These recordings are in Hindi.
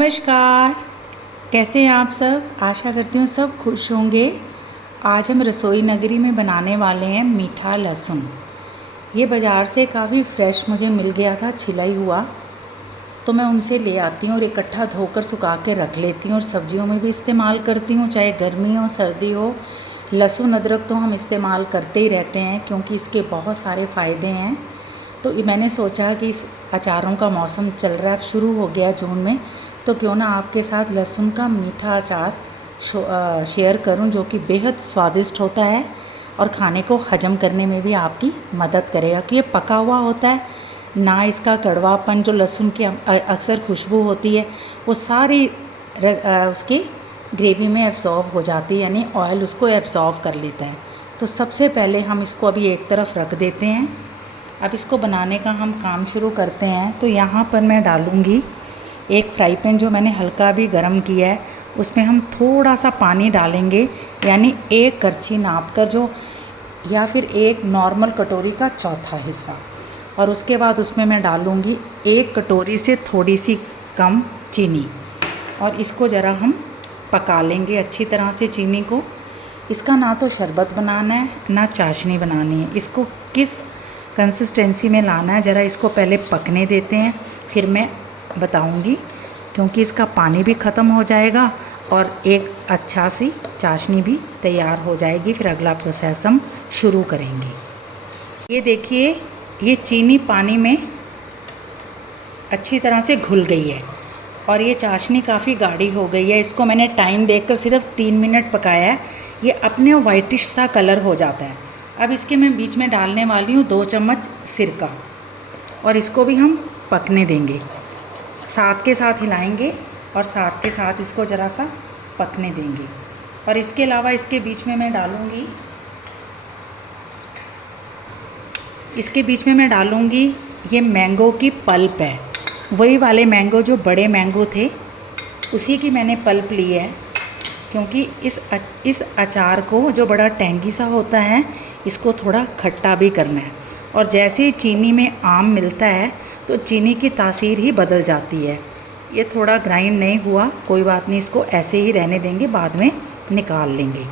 नमस्कार। कैसे हैं आप सब? आशा करती हूँ सब खुश होंगे। आज हम रसोई नगरी में बनाने वाले हैं मीठा लहसुन। ये बाज़ार से काफ़ी फ्रेश मुझे मिल गया था, छिला ही हुआ, तो मैं उनसे ले आती हूँ और इकट्ठा धोकर सुखा के रख लेती हूँ और सब्जियों में भी इस्तेमाल करती हूँ, चाहे गर्मी हो सर्दी हो। लहसुन अदरक तो हम इस्तेमाल करते ही रहते हैं क्योंकि इसके बहुत सारे फ़ायदे हैं। तो मैंने सोचा कि इस अचारों का मौसम चल रहा है, अब शुरू हो गया जून में, तो क्यों ना आपके साथ लहसुन का मीठा अचार शेयर करूं, जो कि बेहद स्वादिष्ट होता है और खाने को हजम करने में भी आपकी मदद करेगा। कि ये पका हुआ होता है ना, इसका कड़वापन जो लहसुन की अक्सर खुशबू होती है वो सारी उसकी ग्रेवी में एब्जॉर्ब हो जाती है, यानी ऑयल उसको एब्जॉर्ब कर लेता है। तो सबसे पहले हम इसको अभी एक तरफ रख देते हैं। अब इसको बनाने का हम काम शुरू करते हैं। तो यहाँ पर मैं डालूँगी एक फ्राई पैन जो मैंने हल्का भी गरम किया है, उसमें हम थोड़ा सा पानी डालेंगे, यानी एक करछी नाप कर, जो या फिर एक नॉर्मल कटोरी का चौथा हिस्सा। और उसके बाद उसमें मैं डालूँगी एक कटोरी से थोड़ी सी कम चीनी और इसको ज़रा हम पका लेंगे अच्छी तरह से चीनी को। इसका ना तो शरबत बनाना है ना चाशनी बनानी है, इसको किस कंसिस्टेंसी में लाना है ज़रा इसको पहले पकने देते हैं, फिर मैं बताऊंगी, क्योंकि इसका पानी भी ख़त्म हो जाएगा और एक अच्छा सी चाशनी भी तैयार हो जाएगी। फिर अगला प्रोसेस हम शुरू करेंगे। ये देखिए, ये चीनी पानी में अच्छी तरह से घुल गई है और ये चाशनी काफ़ी गाढ़ी हो गई है। इसको मैंने टाइम देखकर सिर्फ 3 मिनट पकाया है, ये अपने वाइटिश सा कलर हो जाता है। अब इसके मैं बीच में डालने वाली हूँ 2 चम्मच सिरका और इसको भी हम पकने देंगे, साथ के साथ हिलाएंगे और साथ के साथ इसको ज़रा सा पकने देंगे। और इसके अलावा इसके बीच में मैं डालूँगी ये मैंगो की पल्प है, वही वाले मैंगो जो बड़े मैंगो थे उसी की मैंने पल्प ली है, क्योंकि इस अचार को जो बड़ा टेंगी सा होता है इसको थोड़ा खट्टा भी करना है। और जैसे ही चीनी में आम मिलता है तो चीनी की तासीर ही बदल जाती है। ये थोड़ा ग्राइंड नहीं हुआ, कोई बात नहीं, इसको ऐसे ही रहने देंगे, बाद में निकाल लेंगे।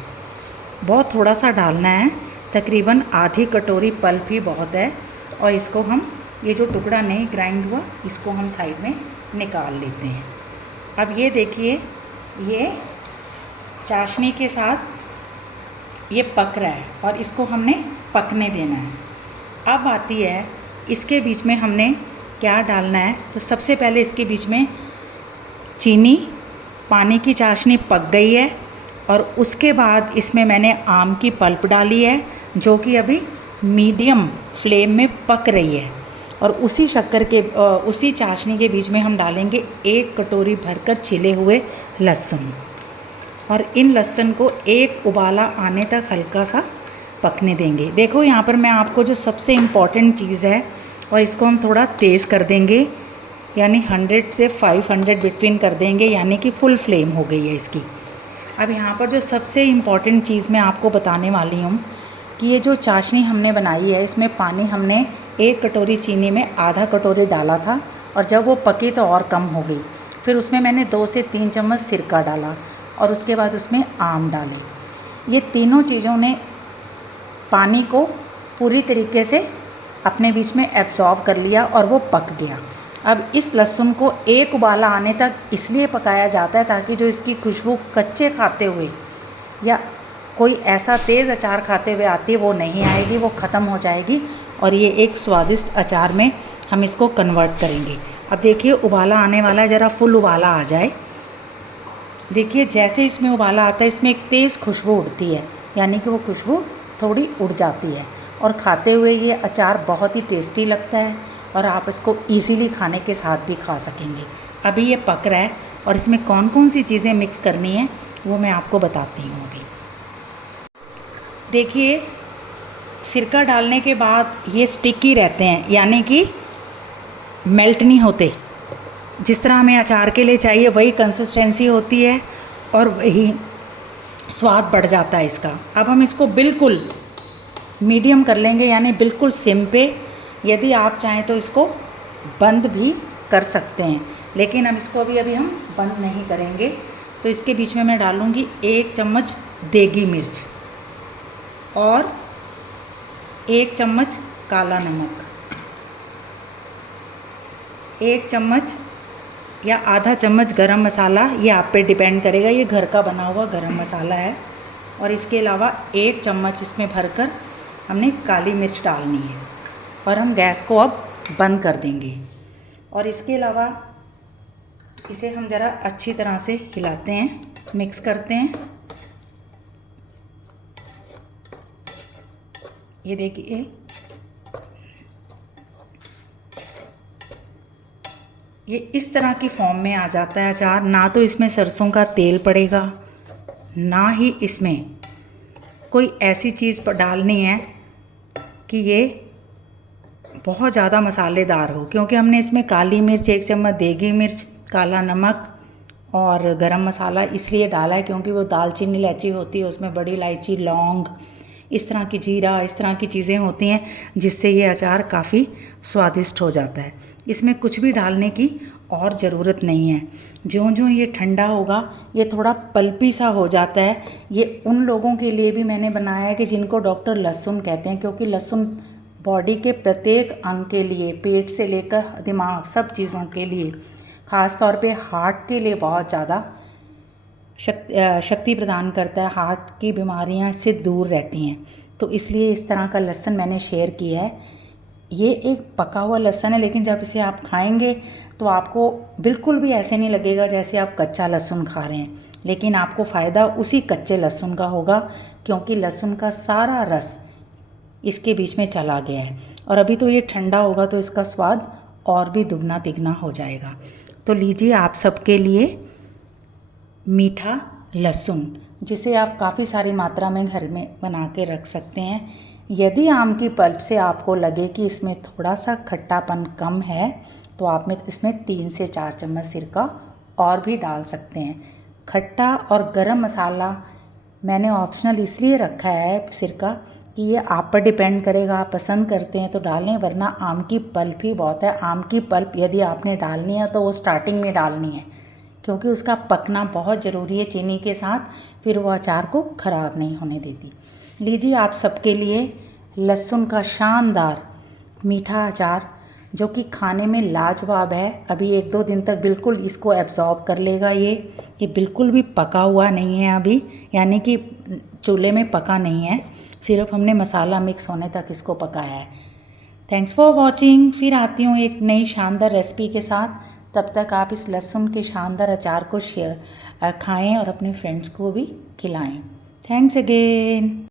बहुत थोड़ा सा डालना है, तकरीबन आधी कटोरी पल्प ही बहुत है। और इसको हम, ये जो टुकड़ा नहीं ग्राइंड हुआ, इसको हम साइड में निकाल लेते हैं। अब ये देखिए, ये चाशनी के साथ ये पक रहा है और इसको हमने पकने देना है। अब आती है इसके बीच में हमने क्या डालना है। तो सबसे पहले इसके बीच में चीनी, पानी की चाशनी पक गई है और उसके बाद इसमें मैंने आम की पल्प डाली है, जो कि अभी मीडियम फ्लेम में पक रही है। और उसी चाशनी के बीच में हम डालेंगे 1 कटोरी भरकर छिले हुए लहसुन और इन लहसुन को एक उबाला आने तक हल्का सा पकने देंगे। देखो यहाँ पर मैं आपको जो सबसे इम्पॉर्टेंट चीज़ है, और इसको हम थोड़ा तेज़ कर देंगे, यानी 100 से 500 बिटवीन कर देंगे, यानी कि फुल फ्लेम हो गई है इसकी। अब यहाँ पर जो सबसे इम्पॉर्टेंट चीज़ मैं आपको बताने वाली हूँ कि ये जो चाशनी हमने बनाई है, इसमें पानी हमने 1 कटोरी चीनी में आधा कटोरी डाला था और जब वो पकी तो और कम हो गई। फिर उसमें मैंने 2 से 3 चम्मच सिरका डाला और उसके बाद उसमें आम डाले। ये तीनों चीज़ों ने पानी को पूरी तरीके से अपने बीच में एब्जॉर्ब कर लिया और वो पक गया। अब इस लहसुन को एक उबाला आने तक इसलिए पकाया जाता है ताकि जो इसकी खुशबू कच्चे खाते हुए या कोई ऐसा तेज़ अचार खाते हुए आती है वो नहीं आएगी, वो ख़त्म हो जाएगी और ये एक स्वादिष्ट अचार में हम इसको कन्वर्ट करेंगे। अब देखिए, उबाला आने वाला है, ज़रा फुल उबाला आ जाए। देखिए, जैसे इसमें उबाला आता है इसमें एक तेज़ खुशबू उड़ती है, यानी कि वो खुशबू थोड़ी उड़ जाती है और खाते हुए ये अचार बहुत ही टेस्टी लगता है और आप इसको इजीली खाने के साथ भी खा सकेंगे। अभी ये पक रहा है और इसमें कौन कौन सी चीज़ें मिक्स करनी है वो मैं आपको बताती हूँ। अभी देखिए, सिरका डालने के बाद ये स्टिकी रहते हैं, यानी कि मेल्ट नहीं होते। जिस तरह हमें अचार के लिए चाहिए वही कंसिस्टेंसी होती है और वही स्वाद बढ़ जाता है इसका। अब हम इसको बिल्कुल मीडियम कर लेंगे, यानी बिल्कुल सिम पे। यदि आप चाहें तो इसको बंद भी कर सकते हैं, लेकिन अब इसको अभी हम बंद नहीं करेंगे। तो इसके बीच में मैं डालूँगी 1 चम्मच देगी मिर्च और 1 चम्मच काला नमक, 1 चम्मच या आधा चम्मच गरम मसाला, ये आप पे डिपेंड करेगा, ये घर का बना हुआ गरम मसाला है। और इसके अलावा 1 चम्मच इसमें भरकर हमने काली मिर्च डालनी है और हम गैस को अब बंद कर देंगे। और इसके अलावा इसे हम ज़रा अच्छी तरह से हिलाते हैं, मिक्स करते हैं। ये देखिए ये इस तरह की फॉर्म में आ जाता है अचार। ना तो इसमें सरसों का तेल पड़ेगा, ना ही इसमें कोई ऐसी चीज़ पर डालनी है कि ये बहुत ज़्यादा मसालेदार हो, क्योंकि हमने इसमें काली मिर्च 1 चम्मच, देगी मिर्च, काला नमक और गरम मसाला इसलिए डाला है क्योंकि वो दालचीनी इलायची होती है, उसमें बड़ी इलायची, लौंग, इस तरह की जीरा, इस तरह की चीज़ें होती हैं जिससे ये अचार काफ़ी स्वादिष्ट हो जाता है। इसमें कुछ भी डालने की और ज़रूरत नहीं है। ज्यों ज्यों ये ठंडा होगा ये थोड़ा पल्पी सा हो जाता है। ये उन लोगों के लिए भी मैंने बनाया है कि जिनको डॉक्टर लहसुन कहते हैं, क्योंकि लहसुन बॉडी के प्रत्येक अंग के लिए, पेट से लेकर दिमाग, सब चीज़ों के लिए, ख़ास तौर पे हार्ट के लिए बहुत ज़्यादा शक्ति प्रदान करता है। हार्ट की बीमारियां इससे दूर रहती हैं। तो इसलिए इस तरह का लहसुन मैंने शेयर किया है। ये एक पका हुआ लहसुन है, लेकिन जब इसे आप खाएंगे तो आपको बिल्कुल भी ऐसे नहीं लगेगा जैसे आप कच्चा लहसुन खा रहे हैं, लेकिन आपको फ़ायदा उसी कच्चे लहसुन का होगा, क्योंकि लहसुन का सारा रस इसके बीच में चला गया है। और अभी तो ये ठंडा होगा तो इसका स्वाद और भी दुगना तिगना हो जाएगा। तो लीजिए आप सबके लिए मीठा लहसुन, जिसे आप काफ़ी सारी मात्रा में घर में बना के रख सकते हैं। यदि आम की पल्प से आपको लगे कि इसमें थोड़ा सा खट्टापन कम है तो आप में इसमें 3 से 4 चम्मच सिरका और भी डाल सकते हैं। खट्टा और गरम मसाला मैंने ऑप्शनल इसलिए रखा है सिरका कि ये आप पर डिपेंड करेगा, आप पसंद करते हैं तो डालें, वरना आम की पल्प ही बहुत है। आम की पल्प यदि आपने डालनी है तो वो स्टार्टिंग में डालनी है, क्योंकि उसका पकना बहुत ज़रूरी है चीनी के साथ, फिर वो अचार को ख़राब नहीं होने देती। लीजिए आप सबके लिए लहसुन का शानदार मीठा अचार, जो कि खाने में लाजवाब है। अभी 1-2 दिन तक बिल्कुल इसको एब्जॉर्ब कर लेगा। ये बिल्कुल भी पका हुआ नहीं है अभी, यानी कि चूल्हे में पका नहीं है, सिर्फ हमने मसाला मिक्स होने तक इसको पकाया है। Thanks for watching. फिर आती हूँ एक नई शानदार रेसिपी के साथ। तब तक आप इस लहसुन के शानदार अचार को खाएं और अपने फ्रेंड्स को भी खिलाएं। Thanks again.